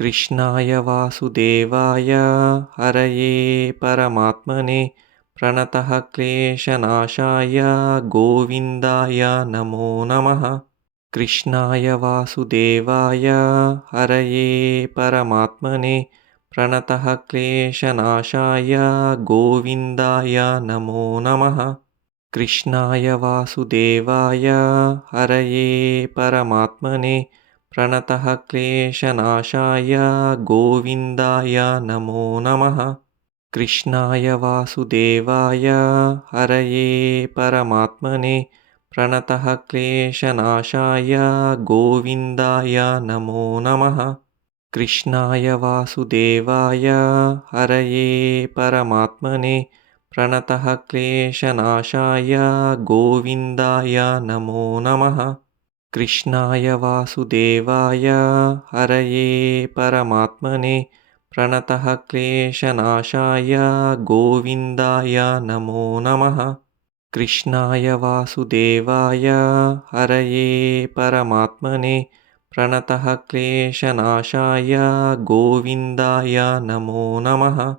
कृष्णाय वासुदेवाय हरये परमात्मने प्रणतः क्लेशनाशाय गोविन्दाय नमो नमः। कृष्णाय वासुदेवाय हरये परमात्मने प्रणतः क्लेशनाशाय गोविन्दाय नमो नमः। कृष्णाय वासुदेवाय हरये परमात्मने प्रणतः क्लेशनाशाय गोविन्दाय नमो नमः। कृष्णाय वासुदेवाय हरये परमात्मने प्रणतः क्लेशनाशाय गोविन्दाय नमो नमः। कृष्णाय वासुदेवाय हरये परमात्मने प्रणतः क्लेशनाशाय गोविन्दाय नमो नमः। कृष्णाय वासुदेवाय हरये परमात्मने प्रणतः क्लेशनाशाय गोविन्दाय नमो नमः। कृष्णाय वासुदेवाय हरये परमात्मने प्रणतः क्लेशनाशाय गोविन्दाय नमो नमः।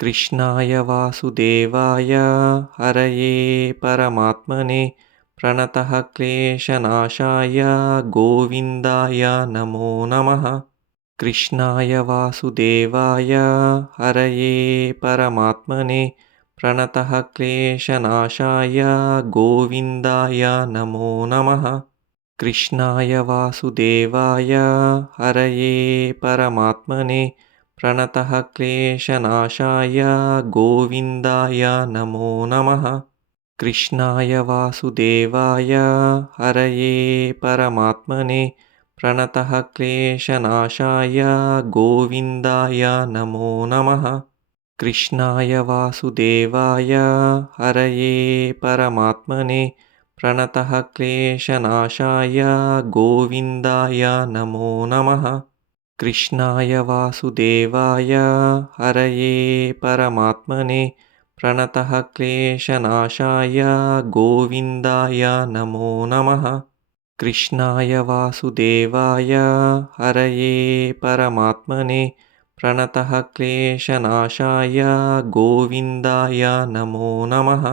कृष्णाय वासुदेवाय हरये परमात्मने प्रणतः क्लेशनाशाय गोविन्दाय नमो नमः। कृष्णाय वासुदेवाय हरये परमात्मने प्रणतः क्लेशनाशाय गोविन्दाय नमो नमः। कृष्णाय वासुदेवाय हरये परमात्मने प्रणतः क्लेशनाशाय गोविन्दाय नमो नमः। कृष्णाय वासुदेवाय हरये परमात्मने प्रणतः क्लेशनाशाय गोविन्दाय नमो नमः। कृष्णाय वासुदेवाय हरये परमात्मने प्रणतः क्लेशनाशाय गोविन्दाय नमो नमः। कृष्णाय वासुदेवाय हरये परमात्मने प्रणतः क्लेशनाशाय गोविन्दाय नमो नमः। कृष्णाय वासुदेवाय हरये परमात्मने प्रणतः क्लेशनाशाय गोविन्दाय नमो नमः।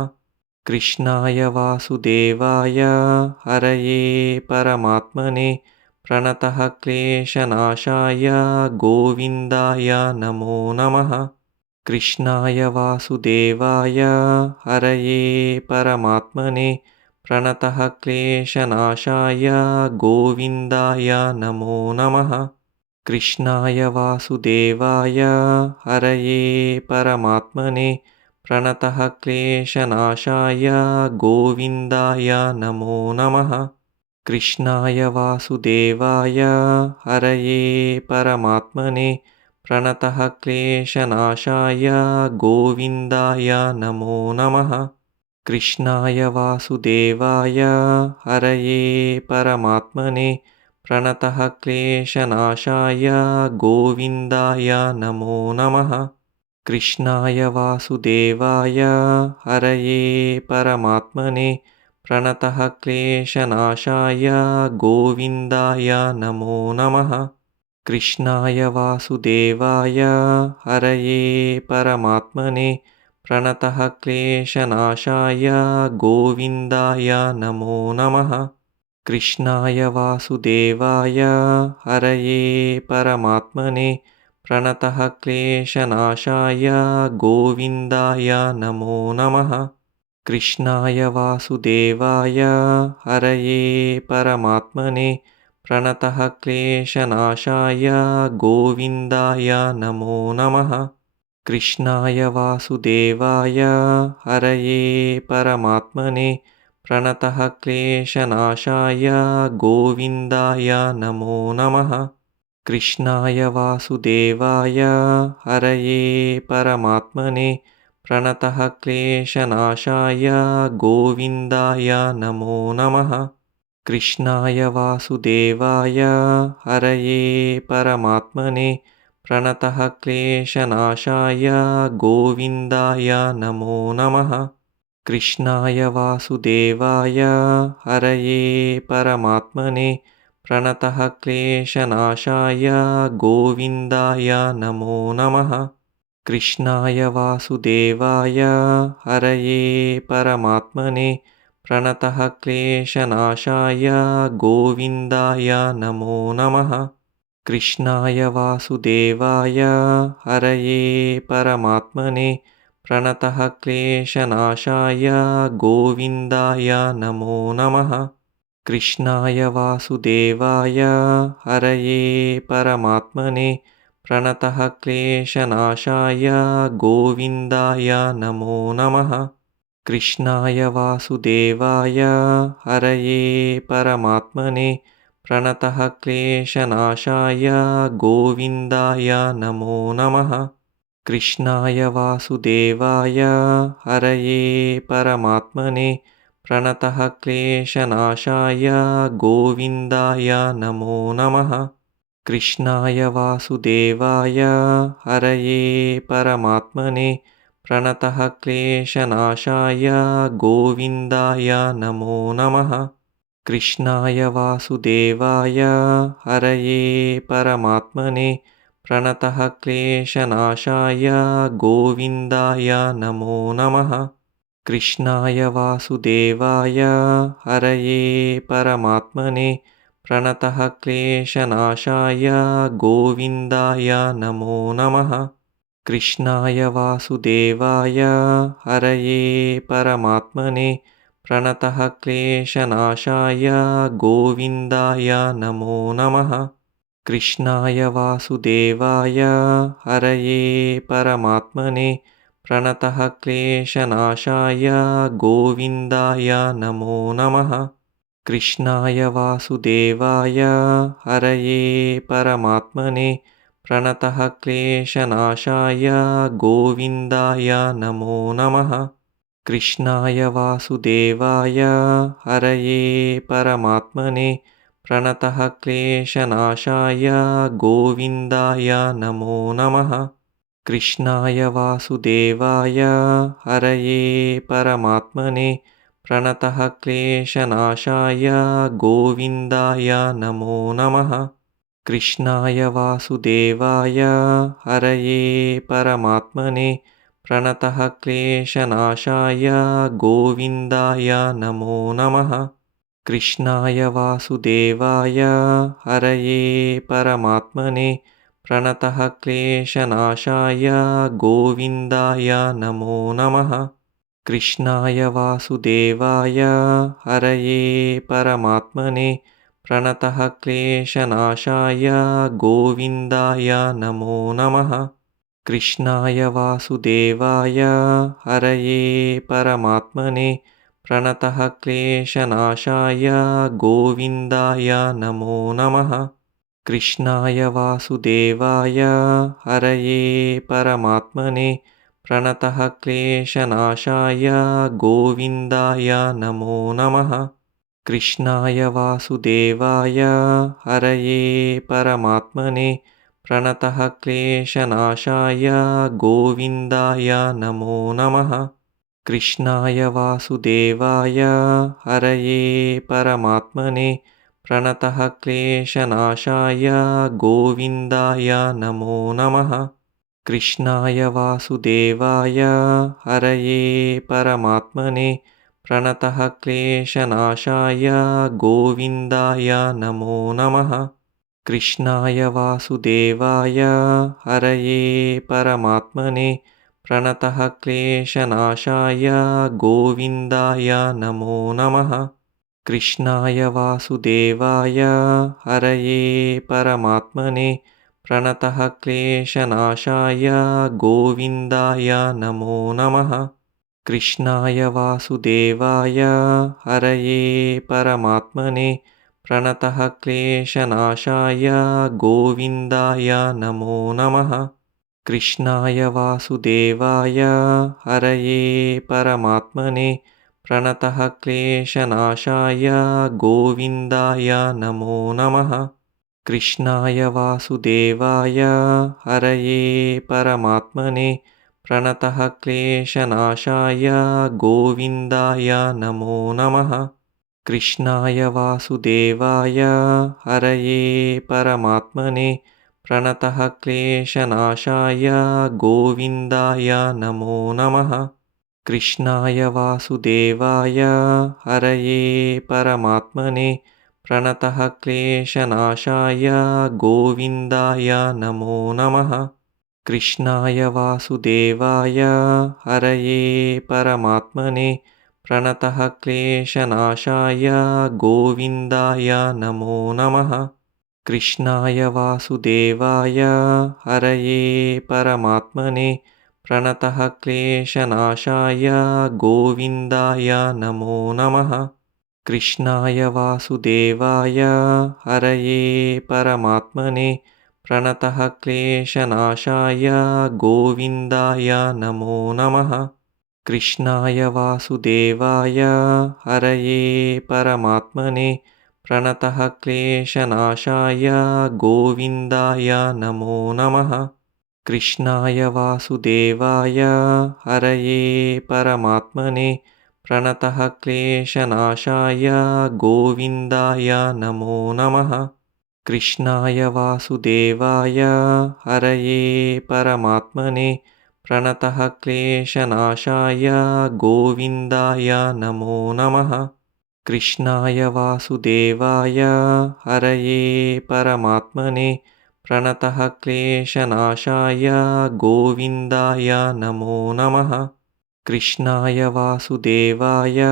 कृष्णाय वासुदेवाय हरये परमात्मने प्रणतः क्लेशनाशाय गोविन्दाय नमो नमः। कृष्णाय वासुदेवाय हरये परमात्मने प्रणतः क्लेशनाशाय गोविन्दाय नमो नमः। कृष्णाय वासुदेवाय हरये परमात्मने प्रणतः क्लेशनाशाय गोविन्दाय नमो नमः। कृष्णाय वासुदेवाय हरये परमात्मने प्रणतः क्लेशनाशाय गोविन्दाय नमो नमः। कृष्णाय वासुदेवाय हरये परमात्मने प्रणतः क्लेशनाशाय गोविन्दाय नमो नमः। कृष्णाय वासुदेवाय हरये परमात्मने प्रणतः क्लेशनाशाय गोविन्दाय नमो नमः। कृष्णाय वासुदेवाय हरये परमात्मने प्रणतः क्लेशनाशाय गोविन्दाय नमो नमः। कृष्णाय वासुदेवाय हरये परमात्मने प्रणतः क्लेशनाशाय गोविन्दाय नमो नमः। कृष्णाय वासुदेवाय हरये परमात्मने प्रणतः क्लेशनाशाय गोविन्दाय नमो नमः। कृष्णाय वासुदेवाय हरये परमात्मने प्रणतः क्लेशनाशाय गोविन्दाय नमो नमः। कृष्णाय वासुदेवाय हरये परमात्मने प्रणतः क्लेशनाशाय गोविन्दाय नमो नमः। कृष्णाय वासुदेवाय हरये परमात्मने प्रणतः क्लेशनाशाय गोविन्दाय नमो नमः। कृष्णाय वासुदेवाय हरये परमात्मने प्रणतः क्लेशनाशाय गोविन्दाय नमो नमः। कृष्णाय वासुदेवाय हरये परमात्मने प्रणतः क्लेशनाशाय गोविन्दाय नमो नमः। कृष्णाय वासुदेवाय हरये परमात्मने प्रणतः क्लेशनाशाय गोविन्दाय नमो नमः। कृष्णाय वासुदेवाय हरये परमात्मने प्रणतः क्लेशनाशाय गोविन्दाय नमो नमः। कृष्णाय वासुदेवाय हरये परमात्मने प्रणतः क्लेशनाशाय गोविन्दाय नमो नमः। कृष्णाय वासुदेवाय हरये परमात्मने प्रणतः क्लेशनाशाय गोविन्दाय नमो नमः। कृष्णाय वासुदेवाय हरये परमात्मने प्रणतः क्लेशनाशाय गोविन्दाय नमो नमः। कृष्णाय वासुदेवाय हरये परमात्मने प्रणतः क्लेशनाशाय गोविन्दाय नमो नमः। कृष्णाय वासुदेवाय हरये परमात्मने प्रणतः क्लेशनाशाय गोविन्दाय नमो नमः। कृष्णाय वासुदेवाय हरये परमात्मने प्रणतः क्लेशनाशाय गोविन्दाय नमो नमः। कृष्णाय वासुदेवाय हरये परमात्मने प्रणतः क्लेशनाशाय गोविन्दाय नमो नमः। कृष्णाय वासुदेवाय हरये परमात्मने प्रणतः क्लेशनाशाय गोविन्दाय नमो नमः। कृष्णाय वासुदेवाय हरये परमात्मने प्रणतः क्लेशनाशाय गोविन्दाय नमो नमः। कृष्णाय वासुदेवाय हरये परमात्मने प्रणतः क्लेशनाशाय गोविन्दाय नमो नमः। कृष्णाय वासुदेवाय हरये परमात्मने प्रणतः क्लेशनाशाय गोविन्दाय नमो नमः। कृष्णाय वासुदेवाय हरये परमात्मने प्रणतः क्लेशनाशाय गोविन्दाय नमो नमः। कृष्णाय वासुदेवाय हरये परमात्मने प्रणतः क्लेशनाशाय गोविन्दाय नमो नमः। कृष्णाय वासुदेवाय हरये परमात्मने प्रणतः क्लेशनाशाय गोविन्दाय नमो नमः। कृष्णाय वासुदेवाय हरये परमात्मने प्रणतः क्लेशनाशाय गोविन्दाय नमो नमः। कृष्णाय वासुदेवाय हरये परमात्मने प्रणतः क्लेशनाशाय गोविन्दाय नमो नमः। कृष्णाय वासुदेवाय हरये परमात्मने प्रणतः क्लेशनाशाय गोविन्दाय नमो नमः। कृष्णाय वासुदेवाय हरये परमात्मने प्रणतः क्लेशनाशाय गोविन्दाय नमो नमः। कृष्णाय वासुदेवाय हरये परमात्मने प्रणतः क्लेशनाशाय गोविन्दाय नमो नमः। कृष्णाय वासुदेवाय हरये परमात्मने प्रणतः क्लेशनाशाय गोविन्दाय नमो नमः। कृष्णाय वासुदेवाय हरये परमात्मने प्रणतः क्लेशनाशाय गोविन्दाय नमो नमः। कृष्णाय वासुदेवाय हरये परमात्मने प्रणतः क्लेशनाशाय गोविन्दाय नमो नमः। कृष्णाय वासुदेवाय हरये परमात्मने प्रणतः क्लेशनाशाय गोविन्दाय नमो नमः। कृष्णाय वासुदेवाय हरये परमात्मने प्रणतः क्लेशनाशाय गोविन्दाय नमो नमः। कृष्णाय वासुदेवाय हरये परमात्मने प्रणतः क्लेशनाशाय गोविन्दाय नमो नमः। कृष्णाय वासुदेवाय हरये परमात्मने प्रणतः क्लेशनाशाय गोविन्दाय नमो नमः। कृष्णाय वासुदेवाय हरये परमात्मने प्रणतः क्लेशनाशाय गोविन्दाय नमो नमः। कृष्णाय वासुदेवाय हरये परमात्मने प्रणतः क्लेशनाशाय गोविन्दाय नमो नमः। कृष्णाय वासुदेवाय हरये परमात्मने प्रणतः क्लेशनाशाय गोविन्दाय नमो नमः। कृष्णाय वासुदेवाय हरये परमात्मने प्रणतः क्लेशनाशाय गोविन्दाय नमो नमः। कृष्णाय वासुदेवाय हरये परमात्मने प्रणतः क्लेशनाशाय गोविन्दाय नमो नमः। कृष्णाय वासुदेवाय हरये परमात्मने प्रणतः क्लेशनाशाय गोविन्दाय नमो नमः। कृष्णाय वासुदेवाय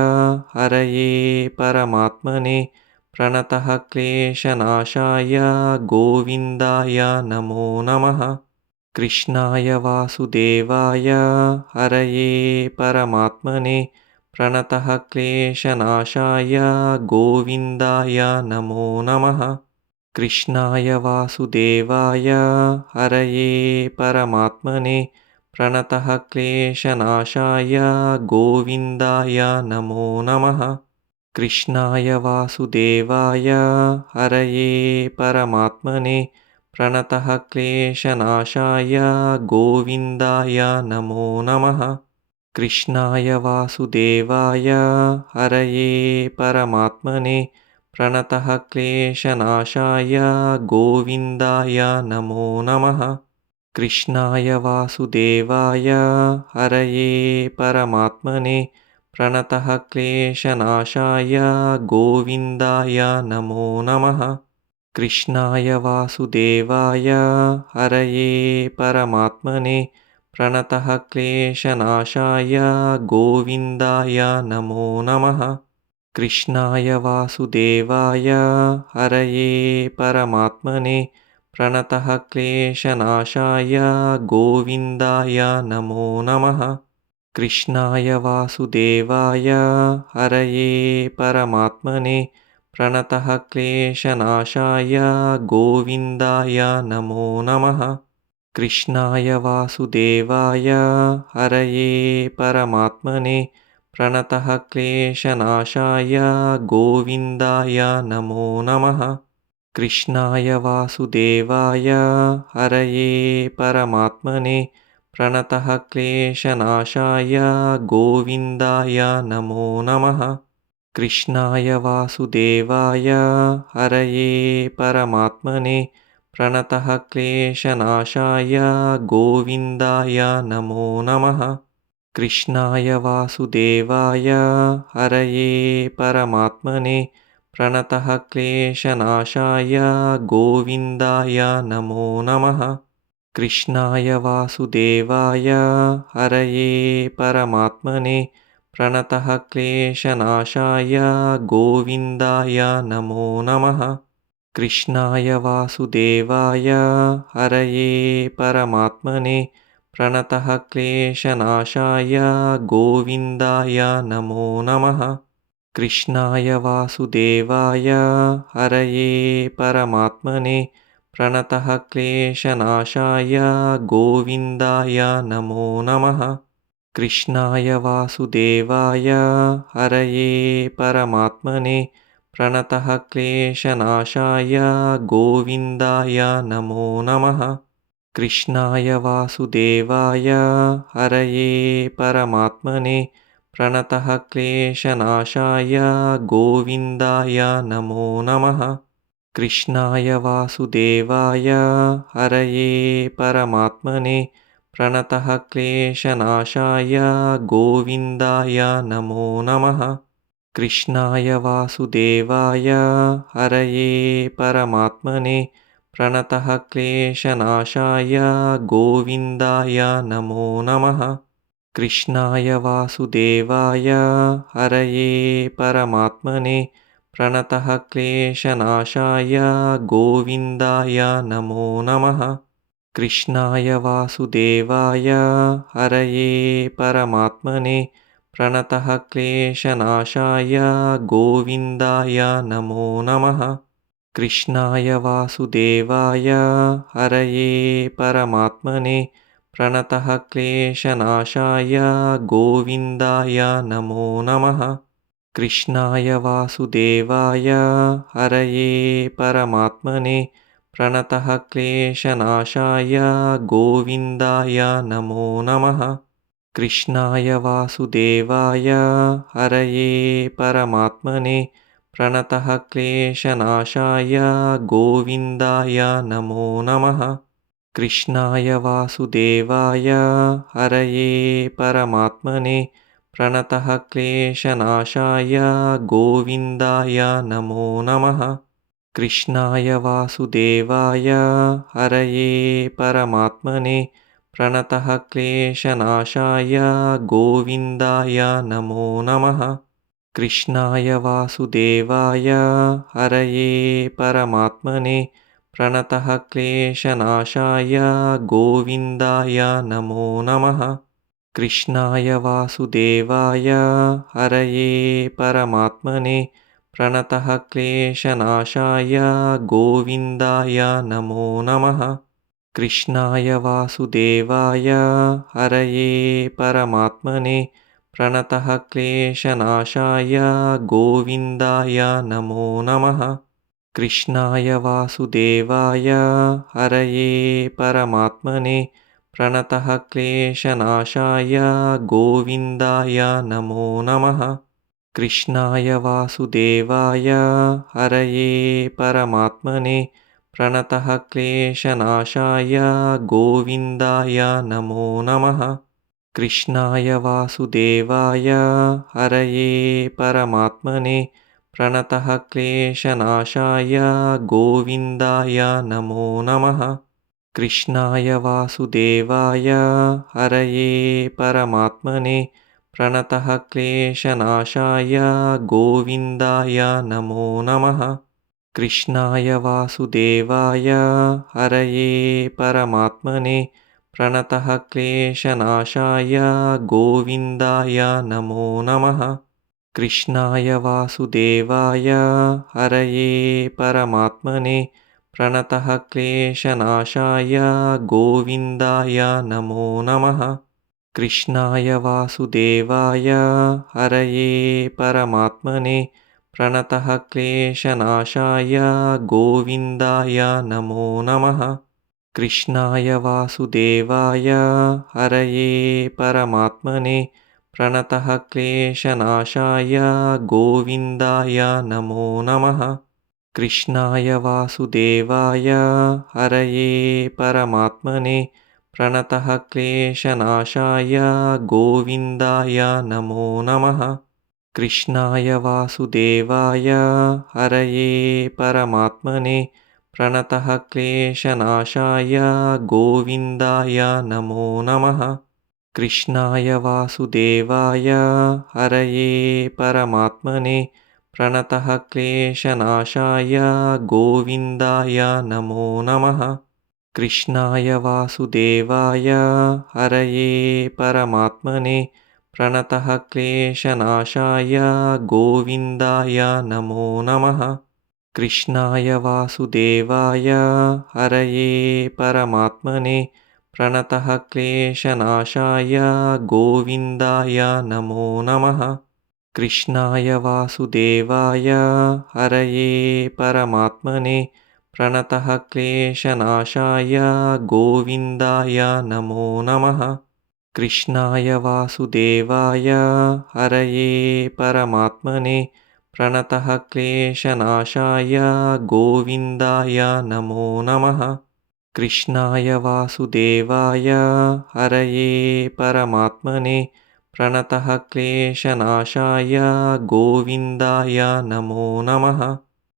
हरये परमात्मने प्रणतः क्लेशनाशाय गोविन्दाय नमो नमः। कृष्णाय वासुदेवाय हरये परमात्मने प्रणतः क्लेशनाशाय गोविन्दाय नमो नमः। कृष्णाय वासुदेवाय हरये परमात्मने प्रणतः क्लेशनाशाय गोविन्दाय नमो नमः। कृष्णाय वासुदेवाय हरये परमात्मने प्रणतः क्लेशनाशाय गोविन्दाय नमो नमः। कृष्णाय वासुदेवाय हरये परमात्मने प्रणतः क्लेशनाशाय गोविन्दाय नमो नमः। कृष्णाय वासुदेवाय हरये परमात्मने प्रणतः क्लेशनाशाय गोविन्दाय नमो नमः। कृष्णाय वासुदेवाय हरये परमात्मने प्रणतः क्लेशनाशाय गोविन्दाय नमो नमः। कृष्णाय वासुदेवाय हरये परमात्मने प्रणतः क्लेशनाशाय गोविन्दाय नमो नमः। कृष्णाय वासुदेवाय हरये परमात्मने प्रणतः क्लेशनाशाय गोविन्दाय नमो नमः। कृष्णाय वासुदेवाय हरये परमात्मने प्रणतः क्लेशनाशाय गोविन्दाय नमो नमः। कृष्णाय वासुदेवाय हरये परमात्मने प्रणतः क्लेशनाशाय गोविन्दाय नमो नमः। कृष्णाय वासुदेवाय हरये परमात्मने प्रणतः क्लेशनाशाय गोविन्दाय नमो नमः। कृष्णाय वासुदेवाय हरये परमात्मने प्रणतः क्लेशनाशाय गोविन्दाय नमो नमः। कृष्णाय वासुदेवाय हरये परमात्मने प्रणतः क्लेशनाशाय गोविन्दाय नमो नमः। कृष्णाय वासुदेवाय हरये परमात्मने प्रणतः क्लेशनाशाय गोविन्दाय नमो नमः। कृष्णाय वासुदेवाय हरये परमात्मने प्रणतः क्लेशनाशाय गोविन्दाय नमो नमः। कृष्णाय वासुदेवाय हरये परमात्मने प्रणतः क्लेशनाशाय गोविन्दाय नमो नमः। कृष्णाय वासुदेवाय हरये परमात्मने प्रणतः क्लेशनाशाय गोविन्दाय नमो नमः। कृष्णाय वासुदेवाय हरये परमात्मने प्रणतः क्लेशनाशाय गोविन्दाय नमो नमः। कृष्णाय वासुदेवाय हरये परमात्मने प्रणतः क्लेशनाशाय गोविन्दाय नमो नमः। कृष्णाय वासुदेवाय हरये परमात्मने प्रणतः क्लेशनाशाय गोविन्दाय नमो नमः। कृष्णाय वासुदेवाय हरये परमात्मने प्रणतः क्लेशनाशाय गोविन्दाय नमो नमः। कृष्णाय वासुदेवाय हरये परमात्मने प्रणतः क्लेशनाशाय गोविन्दाय नमो नमः। कृष्णाय वासुदेवाय हरये परमात्मने प्रणतः क्लेशनाशाय गोविन्दाय नमो नमः। कृष्णाय वासुदेवाय हरये परमात्मने प्रणतः क्लेशनाशाय गोविन्दाय नमो नमः। कृष्णाय वासुदेवाय हरये परमात्मने प्रणतः क्लेशनाशाय गोविन्दाय नमो नमः। कृष्णाय वासुदेवाय हरये परमात्मने प्रणतः क्लेशनाशाय गोविन्दाय नमो नमः। कृष्णाय वासुदेवाय हरये परमात्मने प्रणतः क्लेशनाशाय गोविन्दाय नमो नमः। कृष्णाय वासुदेवाय हरये परमात्मने प्रणतः क्लेशनाशाय गोविन्दाय नमो नमः। कृष्णाय वासुदेवाय हरये परमात्मने प्रणतः क्लेशनाशाय गोविन्दाय नमो नमः। कृष्णाय वासुदेवाय हरये परमात्मने प्रणतः क्लेशनाशाय गोविन्दाय नमो नमः। कृष्णाय वासुदेवाय हरये परमात्मने प्रणतः क्लेशनाशाय गोविन्दाय नमो नमः। कृष्णाय वासुदेवाय हरये परमात्मने प्रणतः क्लेशनाशाय गोविन्दाय नमो नमः। कृष्णाय वासुदेवाय हरये परमात्मने प्रणतः क्लेशनाशाय गोविन्दाय नमो नमः। कृष्णाय वासुदेवाय हरये परमात्मने प्रणतः क्लेशनाशाय गोविन्दाय नमो नमः। कृष्णाय वासुदेवाय हरये परमात्मने प्रणतः क्लेशनाशाय गोविन्दाय नमो नमः। कृष्णाय वासुदेवाय हरये परमात्मने प्रणतः क्लेशनाशाय गोविन्दाय नमो नमः। कृष्णाय वासुदेवाय हरये परमात्मने प्रणतः क्लेशनाशाय गोविन्दाय नमो नमः। कृष्णाय वासुदेवाय हरये परमात्मने प्रणतः क्लेशनाशाय गोविन्दाय नमो नमः। कृष्णाय वासुदेवाय हरये परमात्मने प्रणतः क्लेशनाशाय गोविन्दाय नमो नमः। कृष्णाय वासुदेवाय हरये परमात्मने प्रणतः क्लेशनाशाय गोविन्दाय नमो नमः। कृष्णाय वासुदेवाय हरये परमात्मने प्रणतः क्लेशनाशाय गोविन्दाय नमो नमः। कृष्णाय वासुदेवाय हरये परमात्मने प्रणतः क्लेशनाशाय गोविन्दाय नमो नमः। कृष्णाय वासुदेवाय हरये परमात्मने प्रणतः क्लेशनाशाय गोविन्दाय नमो नमः। कृष्णाय वासुदेवाय हरये परमात्मने प्रणतः क्लेशनाशाय गोविन्दाय नमो नमः। कृष्णाय वासुदेवाय हरये परमात्मने प्रणतः क्लेशनाशाय गोविन्दाय नमो नमः।